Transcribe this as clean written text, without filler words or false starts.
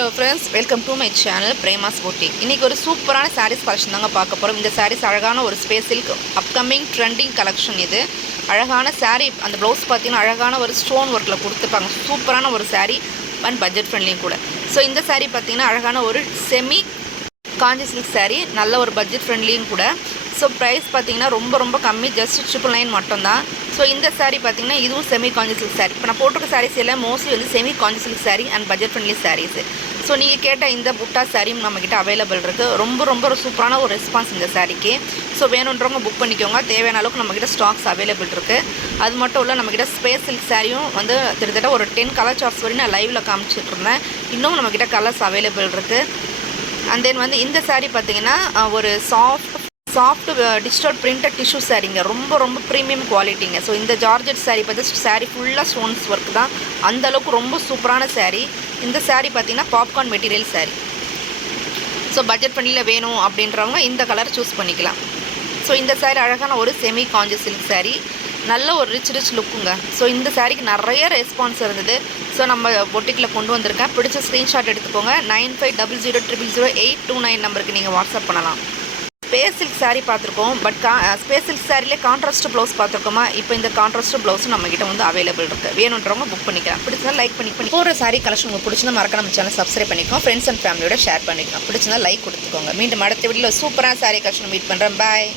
Hello friends, welcome to my channel Prema's boutique. இன்றைக்கி ஒரு சூப்பரான சாரீஸ் கலெக்ஷன் தாங்க பார்க்க போகிறோம். இந்த சாரீஸ் அழகான ஒரு ஸ்பேசில் அப்கமிங் ட்ரெண்டிங் கலெக்ஷன். இது அழகான சாரீ. அந்த ப்ளவுஸ் பார்த்திங்கன்னா அழகான ஒரு ஸ்டோன் ஒர்க்கில் கொடுத்துருப்பாங்க. சூப்பரான ஒரு சாரீ அண்ட் பட்ஜெட் ஃப்ரெண்ட்லியும் கூட. ஸோ இந்த சாரீ பார்த்திங்கன்னா அழகான ஒரு செமி காஞ்சி சில்க் சாரீ, நல்ல ஒரு பட்ஜெட் ஃப்ரெண்ட்லியும் கூட. ஸோ ப்ரைஸ் பார்த்திங்கன்னா ரொம்ப கம்மி, ஜஸ்ட் 999 மட்டும்தான். ஸோ இந்த சாரீ பார்த்திங்கன்னா இதுவும் செமி காஞ்சி சில்க் சாரீ. இப்போ நான் போட்டிருக்க சாரீஸ் எல்லாம் மோஸ்ட்லி வந்து semi Kanchi silk sari and budget friendly saris. So நீங்கள் கேட்ட இந்த புட்டா சாரியும் நம்மக்கிட்ட அவைலபிள் இருக்குது. ரொம்ப சூப்பரான ஒரு ரெஸ்பான்ஸ் இந்த சாரீக்கு. ஸோ வேணுன்றவங்க புக் பண்ணிக்கோங்க. தேவையான அளவுக்கு நம்மக்கிட்ட ஸ்டாக்ஸ் அவைலபிள் இருக்குது. அது மட்டும் இல்லை, நம்மக்கிட்ட ஸ்பேஸ் சில்க் சாரியும் வந்து கிட்டத்தட்ட ஒரு 10 கலர் சார்ட்ஸ் வரையும் நான் லைவில் காமிச்சிட்டு இருந்தேன். இன்னும் நம்மக்கிட்ட கலர்ஸ் அவைலபிள் இருக்குது. அண்ட் தென் வந்து இந்த சாரீ பார்த்திங்கன்னா ஒரு சாஃப்ட் டிஜிட்டல் பிரிண்டட் டிஷ்யூ சாரீங்க. ரொம்ப ப்ரீமியம் குவாலிட்டிங்க. ஸோ இந்த ஜார்ஜெட் சாரீ பார்த்து சாரீ ஃபுல்லாக ஸ்டோன்ஸ் ஒர்க் தான். அந்தளவுக்கு ரொம்ப சூப்பரான சாரீ. இந்த சாரீ பார்த்திங்கன்னா popcorn material sari. So budget பண்ணியில் வேணும் அப்படின்றவங்க இந்த கலர் சூஸ் பண்ணிக்கலாம். ஸோ இந்த சாரீ அழகான ஒரு செமி காஞ்சி சில்க் சாரீ, நல்ல ஒரு ரிச் லுக்குங்க. ஸோ இந்த சாரீக்கு நிறைய ரெஸ்பான்ஸ் இருந்தது. ஸோ நம்ம பொட்டிக்கில் கொண்டு வந்திருக்கேன். பிடிச்ச ஸ்க்ரீன்ஷாட் எடுத்துக்கோங்க. 9500000829 நம்பருக்கு நீங்கள் வாட்ஸ்அப் பண்ணலாம். ஸ்பேஸ் சில்க் சாரீ பார்த்துருக்கோம். பட் ஸ்பேஸ் சில்க் சாரிலே கான்ட்ராஸ்ட் ப்ளவுஸ் பார்த்துருக்கோமா? இப்போ இந்த கான்ட்ராஸ்ட் ப்ளவுஸும் நம்மகிட்ட வந்து அவைலபிள் இருக்குது. வேணுன்றவங்க புக் பண்ணிக்கலாம். பிடிச்சா லைக் பண்ணி போகிற சாரீ கலெக்ஷன் உங்களுக்கு பிடிச்சிருந்தா மறக்க நம்ம சேனல் சப்ஸ்கிரைப் பண்ணிக்கோங்க. ஃப்ரெண்ட்ஸ் அண்ட் ஃபேமிலியோட ஷேர் பண்ணிக்கலாம். பிடிச்சிருந்தா லைக் கொடுத்துக்கோங்க. மீண்டும் அடுத்த வீடியோவில் சூப்பரான சாரீ கலெக்ஷன் மீட் பண்ணுறேன். பாய்.